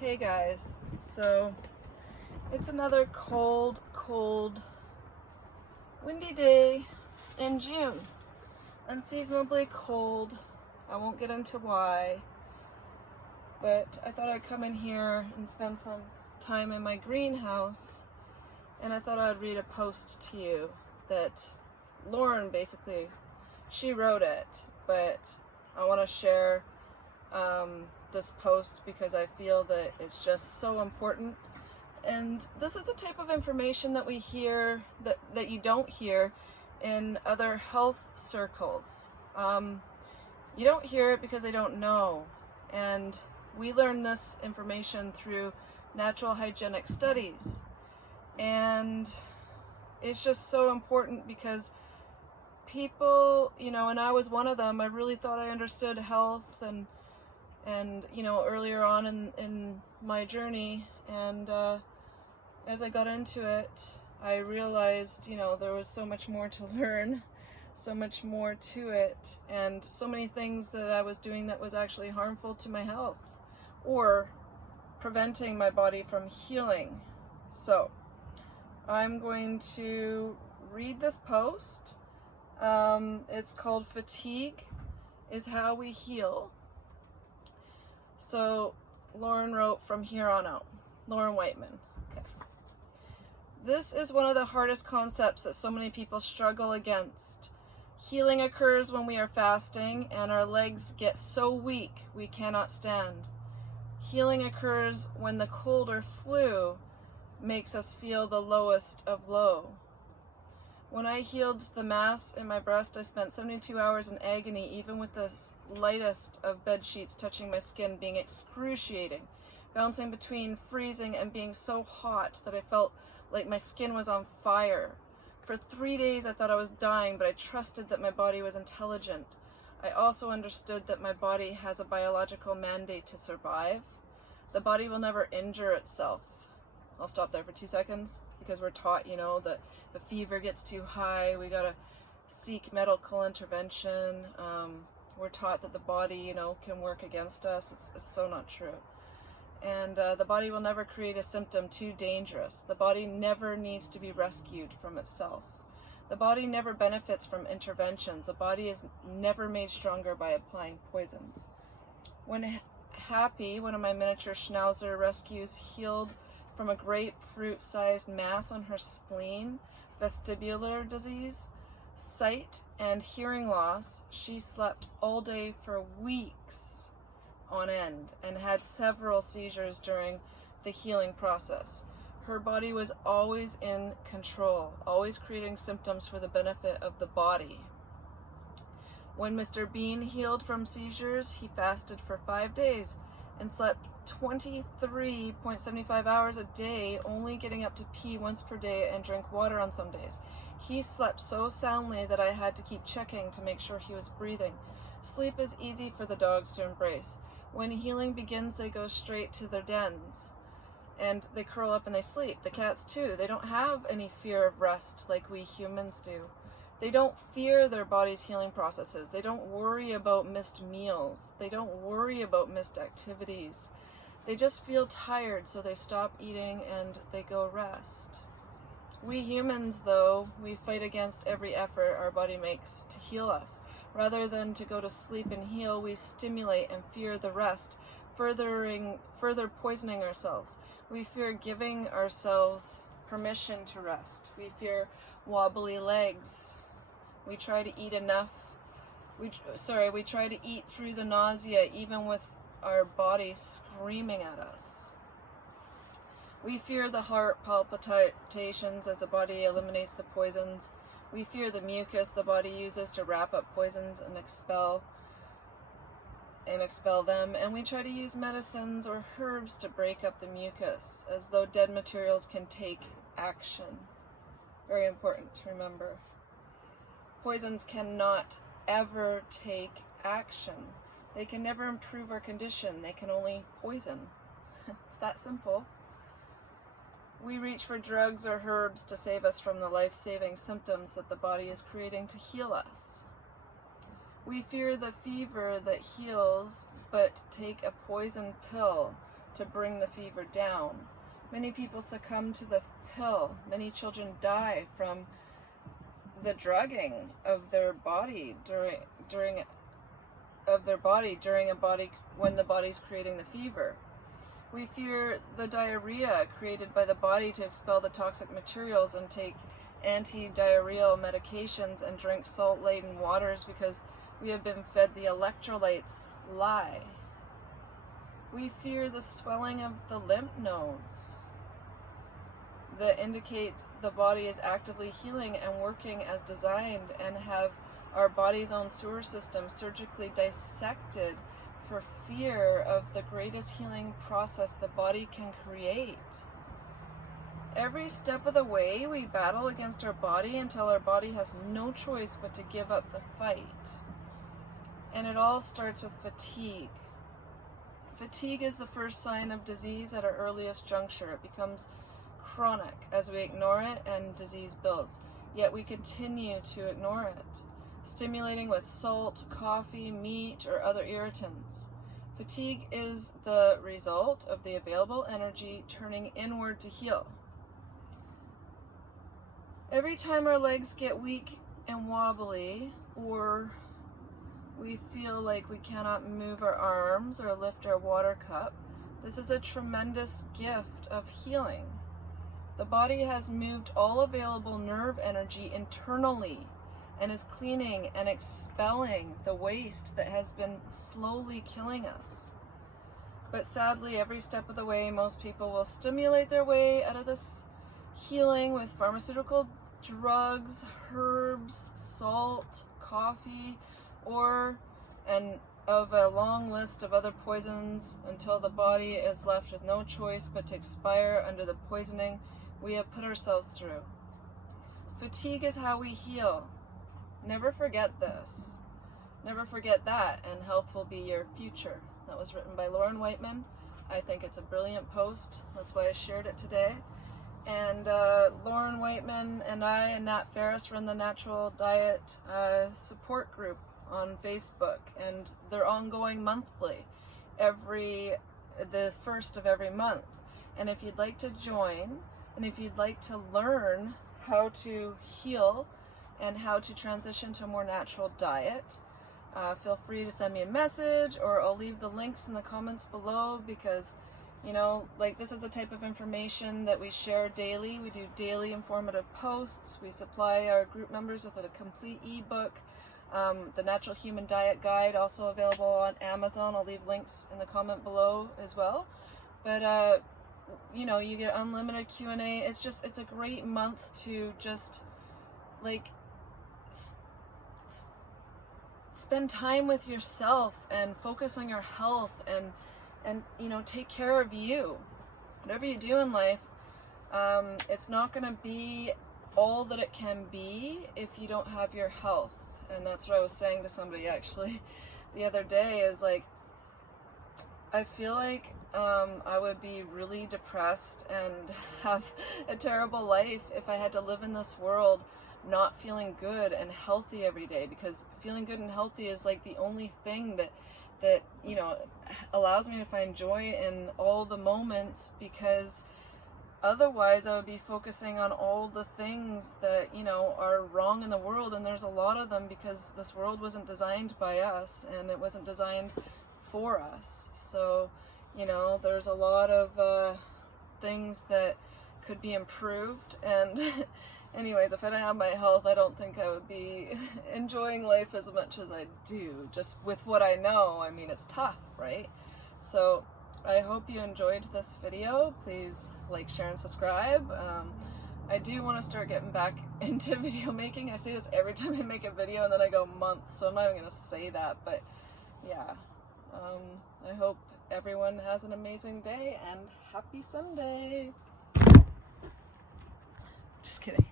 Hey guys, so it's another cold, windy day in June. Unseasonably cold. I won't get into why, but I thought I'd come in here and spend some time in my greenhouse, and I thought I'd read a post to you that Lauren she wrote it, but I want to share this post because I feel that it's just so important. And this is a type of information that we hear that you don't hear in other health circles. You don't hear it because they don't know. And we learn this information through natural hygienic studies. And it's just so important because people, and I was one of them, I really thought I understood health and earlier on in my journey, and as I got into it, I realized, there was so much more to learn, so much more to it, and so many things that I was doing that was actually harmful to my health, or preventing my body from healing. So, I'm going to read this post. It's called Fatigue is How We Heal. So, Lauren wrote from here on out. Lauren Whiteman. Okay. This is one of the hardest concepts that so many people struggle against. Healing occurs when we are fasting and our legs get so weak we cannot stand. Healing occurs when the cold or flu makes us feel the lowest of low. When I healed the mass in my breast, I spent 72 hours in agony, even with the lightest of bed sheets touching my skin, being excruciating, bouncing between freezing and being so hot that I felt like my skin was on fire. For 3 days, I thought I was dying, but I trusted that my body was intelligent. I also understood that my body has a biological mandate to survive. The body will never injure itself. I'll stop there for 2 seconds because we're taught, that if fever gets too high, we gotta seek medical intervention. We're taught that the body, can work against us. It's so not true. And the body will never create a symptom too dangerous. The body never needs to be rescued from itself. The body never benefits from interventions. The body is never made stronger by applying poisons. When Happy, one of my miniature schnauzer rescues, healed from a grapefruit-sized mass on her spleen, vestibular disease, sight, and hearing loss, she slept all day for weeks on end and had several seizures during the healing process. Her body was always in control, always creating symptoms for the benefit of the body. When Mr. Bean healed from seizures, he fasted for 5 days and slept 23.75 hours a day, only getting up to pee once per day and drink water on some days. He slept so soundly that I had to keep checking to make sure he was breathing. Sleep is easy for the dogs to embrace. When healing begins, they go straight to their dens, and they curl up and they sleep. The cats too. They don't have any fear of rest like we humans do. They don't fear their body's healing processes. They don't worry about missed meals. They don't worry about missed activities. They just feel tired, so they stop eating and they go rest. We humans, though, we fight against every effort our body makes to heal us. Rather than to go to sleep and heal, we stimulate and fear the rest, further poisoning ourselves. We fear giving ourselves permission to rest. We fear wobbly legs. We try to eat enough. We try to eat through the nausea, even with our body screaming at us. We fear the heart palpitations as the body eliminates the poisons. We fear the mucus the body uses to wrap up poisons and expel them. And we try to use medicines or herbs to break up the mucus, as though dead materials can take action. Very important to remember. Poisons cannot ever take action. They can never improve our condition. They can only poison. It's that simple. We reach for drugs or herbs to save us from the life-saving symptoms that the body is creating to heal us. We fear the fever that heals, but take a poison pill to bring the fever down. Many people succumb to the pill. Many children die from the drugging of their body when the body's creating the fever. We fear the diarrhea created by the body to expel the toxic materials and take anti-diarrheal medications and drink salt-laden waters because we have been fed the electrolytes lie. We fear the swelling of the lymph nodes that indicate the body is actively healing and working as designed, and have our body's own sewer system surgically dissected for fear of the greatest healing process the body can create. Every step of the way, we battle against our body until our body has no choice but to give up the fight. And it all starts with fatigue. Fatigue is the first sign of disease at our earliest juncture. It becomes chronic as we ignore it and disease builds. Yet we continue to ignore it, stimulating with salt, coffee, meat, or other irritants. Fatigue is the result of the available energy turning inward to heal. Every time our legs get weak and wobbly, or we feel like we cannot move our arms or lift our water cup, this is a tremendous gift of healing. The body has moved all available nerve energy internally and is cleaning and expelling the waste that has been slowly killing us. But sadly, every step of the way, most people will stimulate their way out of this healing with pharmaceutical drugs, herbs, salt, coffee, and of a long list of other poisons until the body is left with no choice but to expire under the poisoning we have put ourselves through. Fatigue is how we heal. Never forget this. Never forget that, and health will be your future. That was written by Lauren Whiteman. I think it's a brilliant post. That's why I shared it today. And Lauren Whiteman and I and Nat Ferris run the Natural Diet support group on Facebook, and they're ongoing monthly, the first of every month. And if you'd like to join, and if you'd like to learn how to heal and how to transition to a more natural diet, feel free to send me a message, or I'll leave the links in the comments below, because this is the type of information that we share daily. We do daily informative posts. We supply our group members with a complete ebook. The Natural Human Diet Guide, also available on Amazon. I'll leave links in the comment below as well. But you get unlimited Q&A. It's a great month to just spend time with yourself and focus on your health and take care of you. Whatever you do in life, it's not going to be all that it can be if you don't have your health. And that's what I was saying to somebody actually the other day, is I feel like I would be really depressed and have a terrible life if I had to live in this world not feeling good and healthy every day, because feeling good and healthy is the only thing that allows me to find joy in all the moments, because otherwise I would be focusing on all the things that are wrong in the world, and there's a lot of them, because this world wasn't designed by us and it wasn't designed for us. So there's a lot of things that could be improved, and anyways, if I didn't have my health, I don't think I would be enjoying life as much as I do, just with what I know. I mean, it's tough, right? So I hope you enjoyed this video. Please like, share, and subscribe. I do want to start getting back into video making. I say this every time I make a video, and then I go months, so I'm not even going to say that, but yeah. I hope everyone has an amazing day, and happy Sunday. Just kidding.